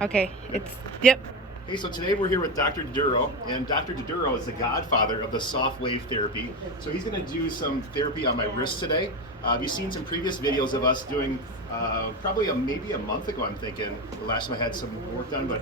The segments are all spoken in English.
Okay, yep. Hey, so today we're here with Dr. Duro, and Dr. Duro is the godfather of the Softwave therapy. So he's going to do some therapy on my wrist today. You've seen some previous videos of us doing probably maybe a month ago, I'm thinking, the last time I had some work done, but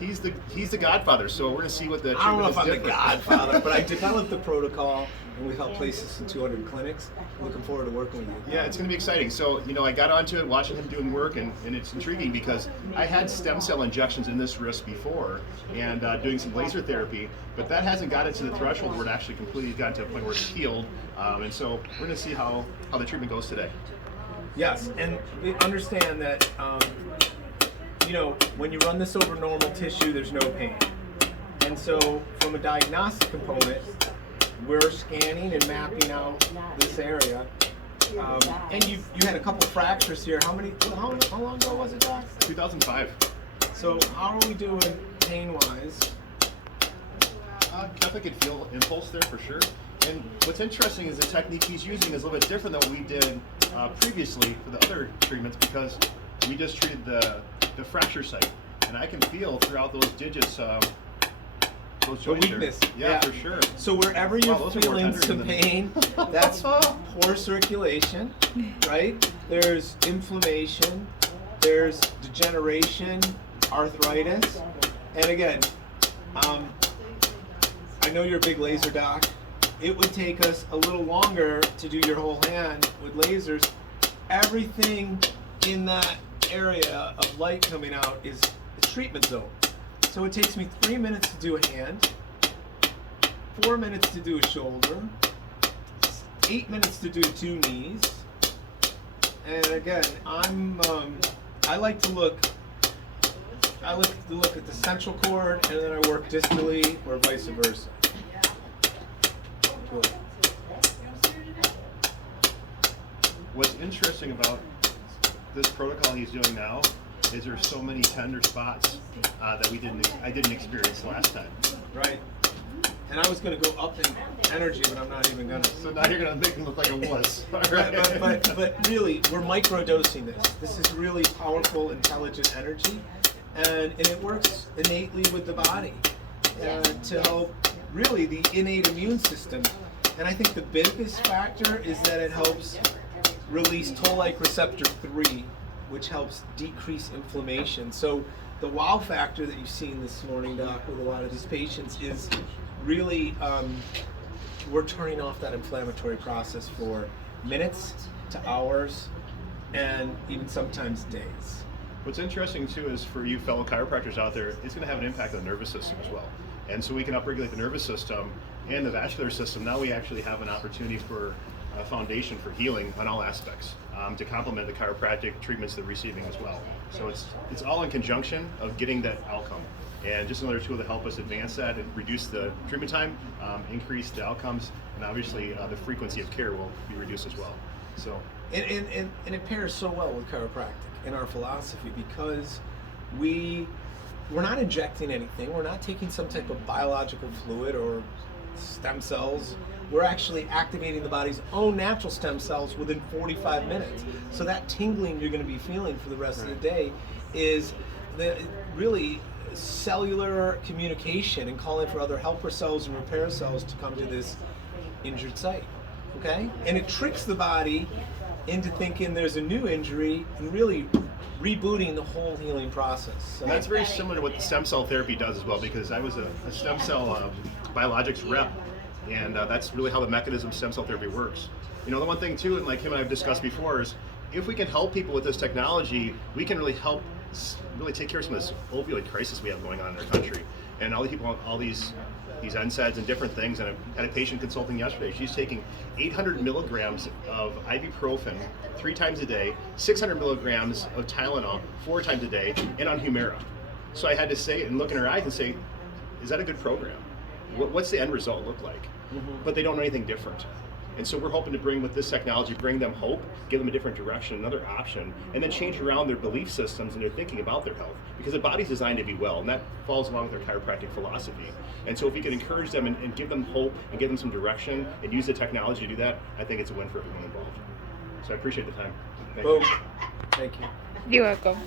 he's the godfather, so we're going to see what the treatment I don't know if I'm different. the godfather, but I developed the protocol, and we've helped place this in 200 clinics. Looking forward to working with you. Yeah, it's going to be exciting. So, I got onto it watching him doing work, and it's intriguing because I had stem cell injections in this wrist before and doing some laser therapy, but that hasn't got it to the threshold where it actually completely got to a point where it's healed. And so we're going to see how the treatment goes today. Yes, and we understand that, when you run this over normal tissue, there's no pain. And so from a diagnostic component, we're scanning and mapping out this area. And you had a couple fractures here. How long ago was it, Doc? 2005. So how are we doing pain-wise? I think I could feel impulse there for sure. And what's interesting is the technique he's using is a little bit different than what we did previously for the other treatments, because we just treated the fracture site, and I can feel throughout those digits those The joints weakness. there. Yeah, for sure. So wherever you're Wow, those are more feeling tender some than- pain, that's poor circulation, right? There's inflammation, there's degeneration, arthritis, and again, I know you're a big laser doc. It would take us a little longer to do your whole hand with lasers. Everything in that area of light coming out is the treatment zone. So it takes me 3 minutes to do a hand, 4 minutes to do a shoulder, 8 minutes to do 2 knees. And again, I like to look at the central cord, and then I work distally or vice versa. Good. What's interesting about this protocol he's doing now is there's so many tender spots that I didn't experience last time. Right. And I was going to go up in energy, but I'm not even going to. So now you're going to make him look like a wuss. But really, we're microdosing this. This is really powerful, intelligent energy, and it works innately with the body to help really the innate immune system. And I think the biggest factor is that it helps release toll-like receptor 3, which helps decrease inflammation. So the wow factor that you've seen this morning, Doc, with a lot of these patients is really we're turning off that inflammatory process for minutes to hours and even sometimes days. What's interesting too is for you fellow chiropractors out there, it's going to have an impact on the nervous system as well. And so we can upregulate the nervous system and the vascular system. Now we actually have an opportunity for a foundation for healing on all aspects to complement the chiropractic treatments they're receiving as well. So it's all in conjunction of getting that outcome. And just another tool to help us advance that and reduce the treatment time, increase the outcomes, and obviously the frequency of care will be reduced as well. So And it pairs so well with chiropractic in our philosophy, because we're not injecting anything. We're not taking some type of biological fluid or stem cells. We're actually activating the body's own natural stem cells within 45 minutes. So that tingling you're going to be feeling for the rest of the day is the really cellular communication and calling for other helper cells and repair cells to come to this injured site. Okay? And it tricks the body into thinking there's a new injury and really rebooting the whole healing process. So and that's very similar to what the stem cell therapy does as well, because I was a stem cell biologics rep, and that's really how the mechanism of stem cell therapy works. The one thing too, and like him and I've discussed before, is if we can help people with this technology, we can really help take care of some of this opioid crisis we have going on in our country. And all the people on all these NSAIDs and different things, and I had a patient consulting yesterday. She's taking 800 milligrams of ibuprofen 3 times a day, 600 milligrams of Tylenol 4 times a day, and on Humira. So I had to say and look in her eyes and say, is that a good program? What's the end result look like? Mm-hmm. But they don't know anything different. And so we're hoping to bring, with this technology, bring them hope, give them a different direction, another option, and then change around their belief systems and their thinking about their health. Because the body's designed to be well, and that falls along with their chiropractic philosophy. And so if we can encourage them and give them hope and give them some direction and use the technology to do that, I think it's a win for everyone involved. So I appreciate the time. Thank you. Thank you. You're welcome.